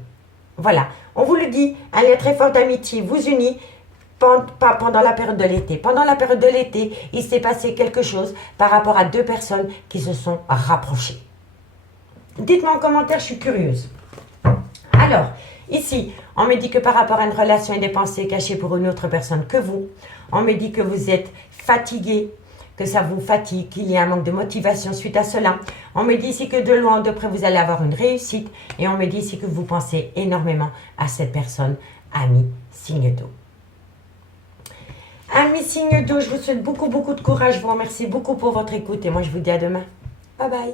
Voilà, On vous le dit, un lien très fort d'amitié vous unit pas pendant la période de l'été. Pendant la période de l'été, il s'est passé quelque chose par rapport à deux personnes qui se sont rapprochées. Dites-moi en commentaire, je suis curieuse. Alors, ici, on me dit que par rapport à une relation et des pensées cachées pour une autre personne que vous, on me dit que vous êtes fatigué, que ça vous fatigue, qu'il y a un manque de motivation suite à cela. On me dit ici que de loin ou de près, vous allez avoir une réussite. Et on me dit ici que vous pensez énormément à cette personne, ami signe d'eau. Ami signe d'eau, je vous souhaite beaucoup de courage. Je vous remercie beaucoup pour votre écoute. Et moi, je vous dis à demain. Bye bye.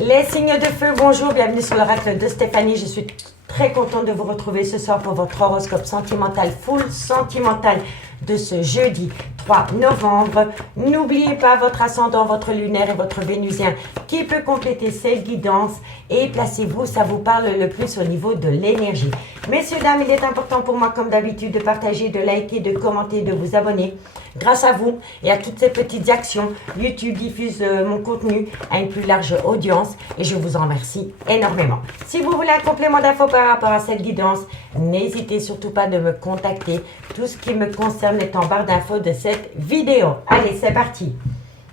Les signes de feu, bonjour, bienvenue sur l'oracle de Stéphanie. Je suis très contente de vous retrouver ce soir pour votre horoscope sentimental, full sentimental de ce jeudi 3 novembre. N'oubliez pas votre ascendant, votre lunaire et votre vénusien qui peut compléter cette guidance. Et placez-vous, ça vous parle le plus au niveau de l'énergie. Messieurs, dames, il est important pour moi, comme d'habitude, de partager, de liker, de commenter, de vous abonner. Grâce à vous et à toutes ces petites actions, YouTube diffuse mon contenu à une plus large audience et je vous en remercie énormément. Si vous voulez un complément d'infos par rapport à cette guidance, n'hésitez surtout pas de me contacter. Tout ce qui me concerne est en barre d'infos de cette vidéo. Allez, c'est parti.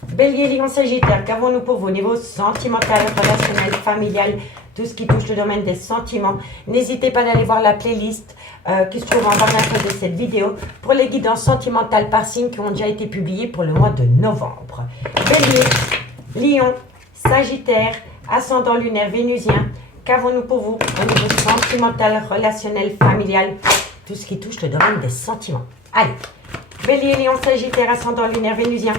Bélier, Lion, Sagittaire, qu'avons-nous pour vous au niveau sentimental, relationnel, familial, tout ce qui touche le domaine des sentiments? N'hésitez pas d'aller voir la playlist qui se trouve en barre d'infos de cette vidéo pour les guidances sentimentales par signe qui ont déjà été publiées pour le mois de novembre. Bélier, Lion, Sagittaire, ascendant lunaire vénusien, qu'avons-nous pour vous au niveau sentimental, relationnel, familial, tout ce qui touche le domaine des sentiments? Allez, Bélier, Lion, Sagittaire, ascendant lunaire vénusien,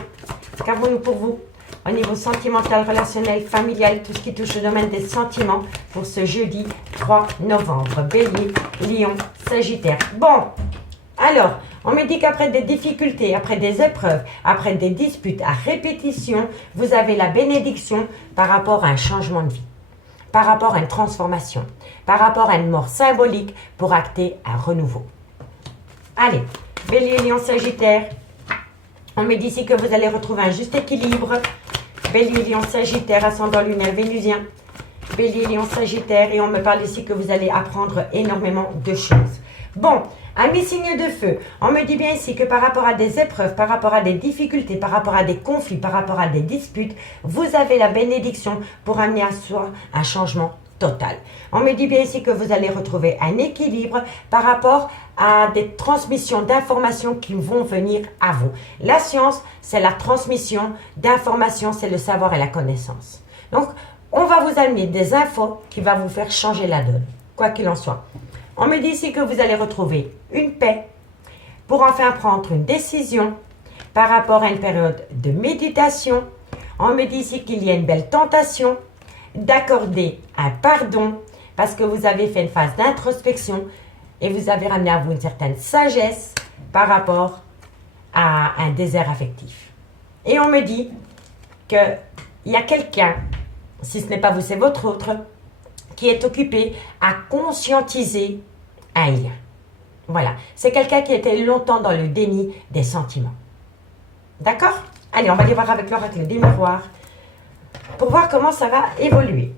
qu'avons-nous pour vous au niveau sentimental, relationnel, familial, tout ce qui touche le domaine des sentiments pour ce jeudi 3 novembre. Bélier, Lion, Sagittaire. Bon, alors, on me dit qu'après des difficultés, après des épreuves, après des disputes à répétition, vous avez la bénédiction par rapport à un changement de vie, par rapport à une transformation, par rapport à une mort symbolique pour acter un renouveau. Allez, Bélier, Lion, Sagittaire. On me dit ici que vous allez retrouver un juste équilibre. Bélier, Lion, Sagittaire, ascendant lunaire vénusien. Bélier, Lion, Sagittaire. Et on me parle ici que vous allez apprendre énormément de choses. Bon, amis signes de feu, on me dit bien ici que par rapport à des épreuves, par rapport à des difficultés, par rapport à des conflits, par rapport à des disputes, vous avez la bénédiction pour amener à soi un changement total. On me dit bien ici que vous allez retrouver un équilibre par rapport à des transmissions d'informations qui vont venir à vous. La science, c'est la transmission d'informations, c'est le savoir et la connaissance. Donc, on va vous amener des infos qui vont vous faire changer la donne, quoi qu'il en soit. On me dit ici que vous allez retrouver une paix pour enfin prendre une décision par rapport à une période de méditation. On me dit ici qu'il y a une belle tentation d'accorder un pardon parce que vous avez fait une phase d'introspection et vous avez ramené à vous une certaine sagesse par rapport à un désert affectif. Et on me dit qu'il y a quelqu'un, si ce n'est pas vous, c'est votre autre, qui est occupé à conscientiser un lien. Voilà, c'est quelqu'un qui était longtemps dans le déni des sentiments. D'accord? Allez, on va aller voir avec l'oracle des miroirs pour voir comment ça va évoluer.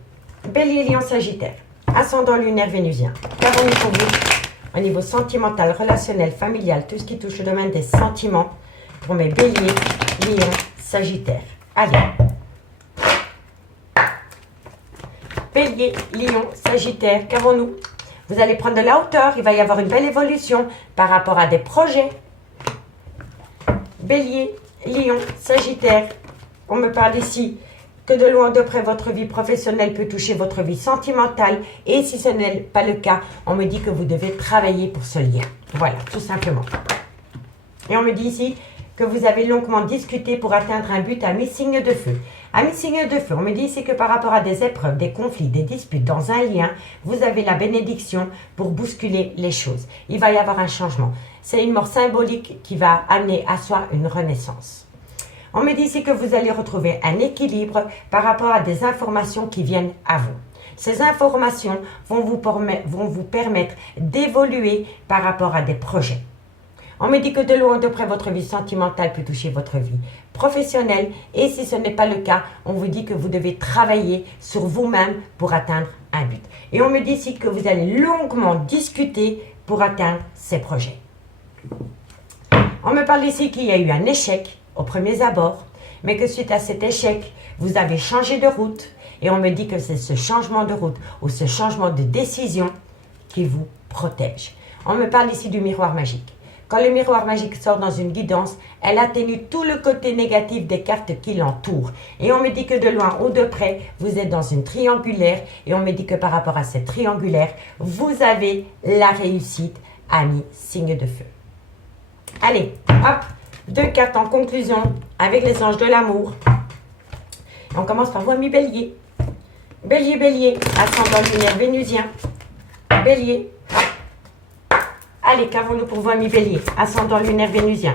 Bélier, Lion, Sagittaire, ascendant lunaire vénusien. Qu'avons-nous pour vous au niveau sentimental, relationnel, familial, tout ce qui touche le domaine des sentiments pour mes béliers, Lion, Sagittaire. Allez. Bélier, Lion, Sagittaire, qu'avons-nous? Vous allez prendre de la hauteur, il va y avoir une belle évolution par rapport à des projets. Bélier, Lion, Sagittaire, on me parle ici que de loin de près votre vie professionnelle peut toucher votre vie sentimentale et si ce n'est pas le cas, on me dit que vous devez travailler pour ce lien. Voilà, tout simplement. Et on me dit ici que vous avez longuement discuté pour atteindre un but à mi-signe de feu. À mi-signe de feu, on me dit ici que par rapport à des épreuves, des conflits, des disputes dans un lien, vous avez la bénédiction pour bousculer les choses. Il va y avoir un changement. C'est une mort symbolique qui va amener à soi une renaissance. On me dit ici que vous allez retrouver un équilibre par rapport à des informations qui viennent à vous. Ces informations vont vous permettre d'évoluer par rapport à des projets. On me dit que de loin ou de près, votre vie sentimentale peut toucher votre vie professionnelle. Et si ce n'est pas le cas, on vous dit que vous devez travailler sur vous-même pour atteindre un but. Et on me dit ici que vous allez longuement discuter pour atteindre ces projets. On me parle ici qu'il y a eu un échec au premier abord, mais que suite à cet échec, vous avez changé de route. Et on me dit que c'est ce changement de route ou ce changement de décision qui vous protège. On me parle ici du miroir magique. Quand le miroir magique sort dans une guidance, elle atténue tout le côté négatif des cartes qui l'entourent. Et on me dit que de loin ou de près, vous êtes dans une triangulaire. Et on me dit que par rapport à cette triangulaire, vous avez la réussite, ami signe de feu. Allez, hop, 2 cartes en conclusion avec les anges de l'amour. On commence par vous, ami Bélier. Bélier, Bélier, ascendant lunaire vénusien. Bélier. Allez, qu'avons-nous pour vous, amis Bélier? Ascendant lunaire vénusien.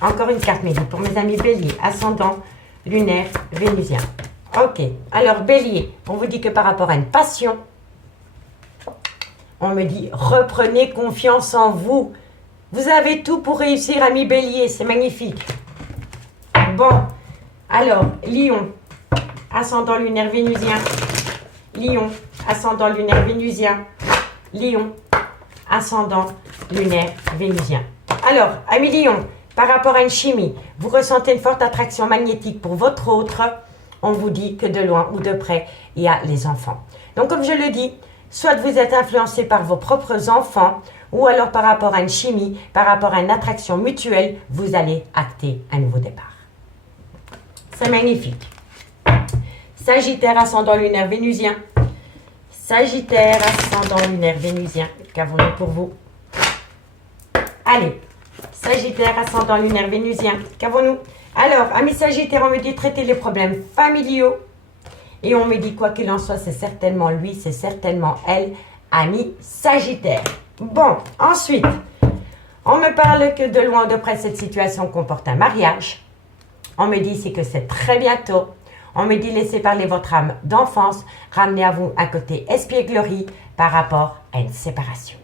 Encore une carte, Mehdi, pour mes amis Bélier. Ascendant lunaire vénusien. Ok. Alors, Bélier, on vous dit que par rapport à une passion, on me dit, reprenez confiance en vous. Vous avez tout pour réussir, amis Bélier. C'est magnifique. Bon. Alors, Lion. Ascendant lunaire vénusien. Lion. Ascendant lunaire vénusien. Lion. Ascendant lunaire vénusien. Alors, amis Lion, par rapport à une chimie, vous ressentez une forte attraction magnétique pour votre autre. On vous dit que de loin ou de près, il y a les enfants. Donc, comme je le dis, soit vous êtes influencé par vos propres enfants, ou alors par rapport à une chimie, par rapport à une attraction mutuelle, vous allez acter un nouveau départ. C'est magnifique. Sagittaire, ascendant lunaire vénusien. Sagittaire, ascendant lunaire vénusien. Qu'avons-nous pour vous? Allez, Sagittaire, ascendant lunaire vénusien. Qu'avons-nous? Alors, amis Sagittaire, on me dit traiter les problèmes familiaux. Et on me dit quoi qu'il en soit, c'est certainement lui, c'est certainement elle, amis Sagittaire. Bon, ensuite, on me parle que de loin ou de près, cette situation comporte un mariage. On me dit ici que c'est très bientôt. On me dit laissez parler votre âme d'enfance, ramenez à vous un côté espièglerie par rapport à une séparation.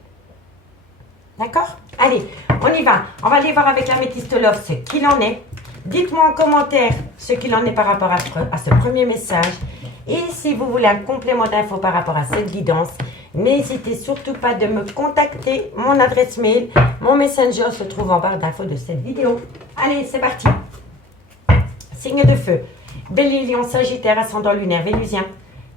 D'accord? Allez, on y va. On va aller voir avec la Métiste Love ce qu'il en est. Dites-moi en commentaire ce qu'il en est par rapport à ce premier message. Et si vous voulez un complément d'infos par rapport à cette guidance, n'hésitez surtout pas de me contacter. Mon adresse mail, mon messenger se trouve en barre d'infos de cette vidéo. Allez, c'est parti. Signe de feu. Bélier, Lion, Sagittaire, ascendant lunaire vénusien.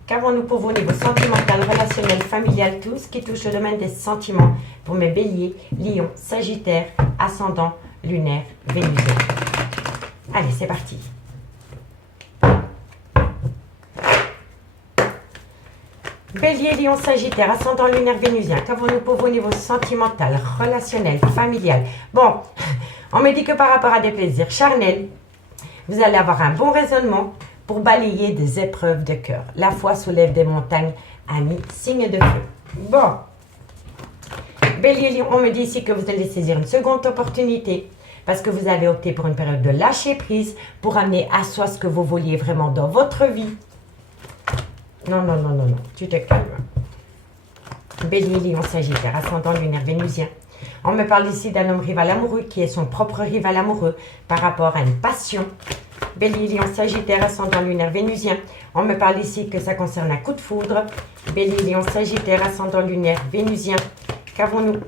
Qu'avons-nous pour vous au niveau sentimental, relationnel, familial, tout ce qui touche au domaine des sentiments pour mes Béliers, Lion, Sagittaire, ascendant lunaire vénusien. Allez, c'est parti. Bélier, Lion, Sagittaire, ascendant lunaire vénusien. Qu'avons-nous pour vous au niveau sentimental, relationnel, familial? Bon, on me dit que par rapport à des plaisirs charnels, vous allez avoir un bon raisonnement pour balayer des épreuves de cœur. La foi soulève des montagnes, amis, signe de feu. Bon. Bélier, Lion, on me dit ici que vous allez saisir une seconde opportunité parce que vous avez opté pour une période de lâcher prise pour amener à soi ce que vous vouliez vraiment dans votre vie. Non, non, non, non, non, tu te calmes. Bélier, Lion, Sagittaire, ascendant lunaire vénusien. On me parle ici d'un homme rival amoureux qui est son propre rival amoureux par rapport à une passion. Bélier, Lion, Sagittaire, ascendant lunaire vénusien. On me parle ici que ça concerne un coup de foudre. Bélier, Lion, Sagittaire, ascendant lunaire vénusien. Qu'avons-nous?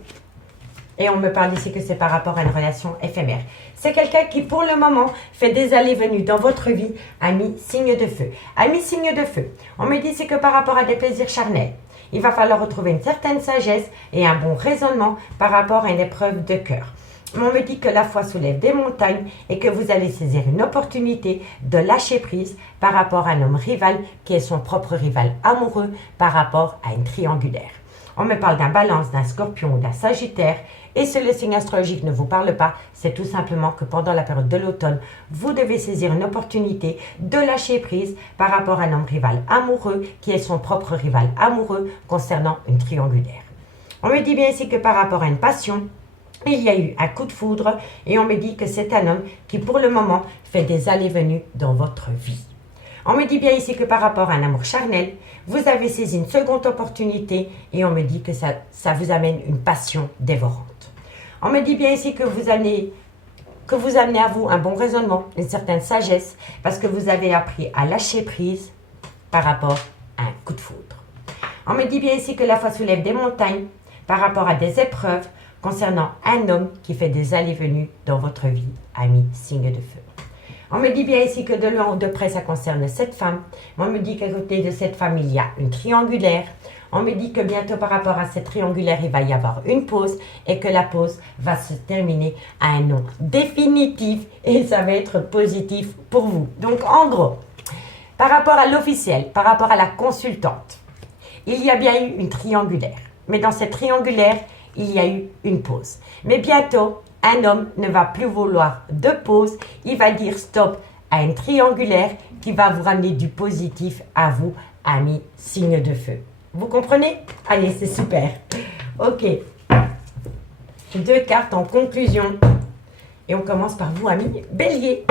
Et on me parle ici que c'est par rapport à une relation éphémère. C'est quelqu'un qui, pour le moment, fait des allées-venues dans votre vie, ami signe de feu. Ami signe de feu, on me dit c'est que par rapport à des plaisirs charnels, il va falloir retrouver une certaine sagesse et un bon raisonnement par rapport à une épreuve de cœur. On me dit que la foi soulève des montagnes et que vous allez saisir une opportunité de lâcher prise par rapport à un homme rival qui est son propre rival amoureux par rapport à une triangulaire. On me parle d'un balance, d'un scorpion ou d'un sagittaire. Et si le signe astrologique ne vous parle pas, c'est tout simplement que pendant la période de l'automne, vous devez saisir une opportunité de lâcher prise par rapport à un homme rival amoureux qui est son propre rival amoureux concernant une triangulaire. On me dit bien ici que par rapport à une passion, il y a eu un coup de foudre et on me dit que c'est un homme qui pour le moment fait des allées-venues dans votre vie. On me dit bien ici que par rapport à un amour charnel, vous avez saisi une seconde opportunité et on me dit que ça vous amène une passion dévorante. On me dit bien ici que vous amenez à vous un bon raisonnement, une certaine sagesse, parce que vous avez appris à lâcher prise par rapport à un coup de foudre. On me dit bien ici que la foi soulève des montagnes par rapport à des épreuves concernant un homme qui fait des allées-venues dans votre vie, ami signe de feu. On me dit bien ici que de loin ou de près, ça concerne cette femme. On me dit qu'à côté de cette femme, il y a une triangulaire. On me dit que bientôt, par rapport à cette triangulaire, il va y avoir une pause et que la pause va se terminer à un nom définitif et ça va être positif pour vous. Donc, en gros, par rapport à l'officiel, par rapport à la consultante, il y a bien eu une triangulaire. Mais dans cette triangulaire, il y a eu une pause. Mais bientôt, un homme ne va plus vouloir de pause. Il va dire stop à une triangulaire qui va vous ramener du positif à vous, amis signe de feu. Vous comprenez? Allez, c'est super. Ok. 2 cartes en conclusion. Et on commence par vous, amis Bélier.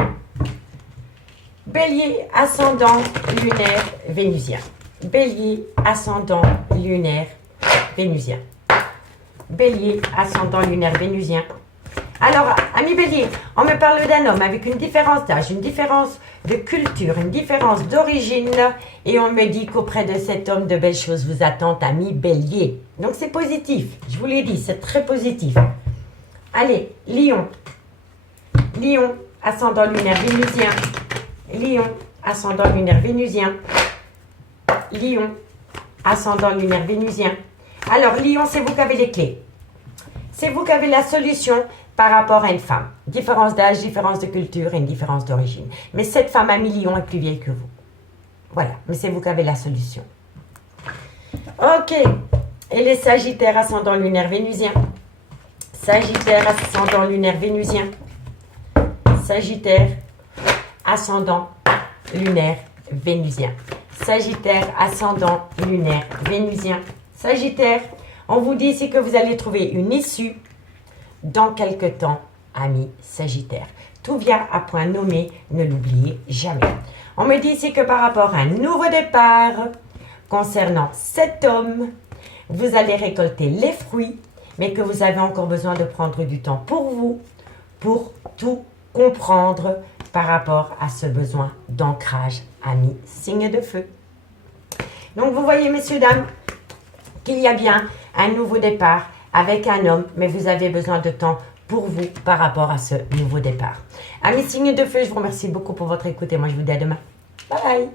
Bélier, ascendant lunaire vénusien. Bélier, ascendant lunaire vénusien. Bélier, ascendant lunaire vénusien. Alors, ami Bélier, on me parle d'un homme avec une différence d'âge, une différence de culture, une différence d'origine. Et on me dit qu'auprès de cet homme, de belles choses vous attendent, ami Bélier. Donc, c'est positif. Je vous l'ai dit, c'est très positif. Allez, Lion. Lion, ascendant lunaire vénusien. Lion, ascendant lunaire vénusien. Lion, ascendant lunaire vénusien. Alors, Lion, c'est vous qui avez les clés. C'est vous qui avez la solution par rapport à une femme. Différence d'âge, différence de culture et une différence d'origine. Mais cette femme, ami Lion, est plus vieille que vous. Voilà, mais c'est vous qui avez la solution. Ok. Et les Sagittaires, ascendant lunaire vénusien. Sagittaire, ascendant lunaire vénusien. Sagittaire, ascendant lunaire vénusien. Sagittaire, ascendant lunaire vénusien. Sagittaire, on vous dit ici que vous allez trouver une issue dans quelque temps, amis Sagittaire. Tout vient à point nommé, ne l'oubliez jamais. On me dit ici que par rapport à un nouveau départ concernant cet homme, vous allez récolter les fruits, mais que vous avez encore besoin de prendre du temps pour vous, pour tout comprendre par rapport à ce besoin d'ancrage, amis signe de feu. Donc vous voyez, messieurs, dames, qu'il y a bien un nouveau départ avec un homme, mais vous avez besoin de temps pour vous par rapport à ce nouveau départ. Amis signes de feu, je vous remercie beaucoup pour votre écoute et moi je vous dis à demain. Bye bye.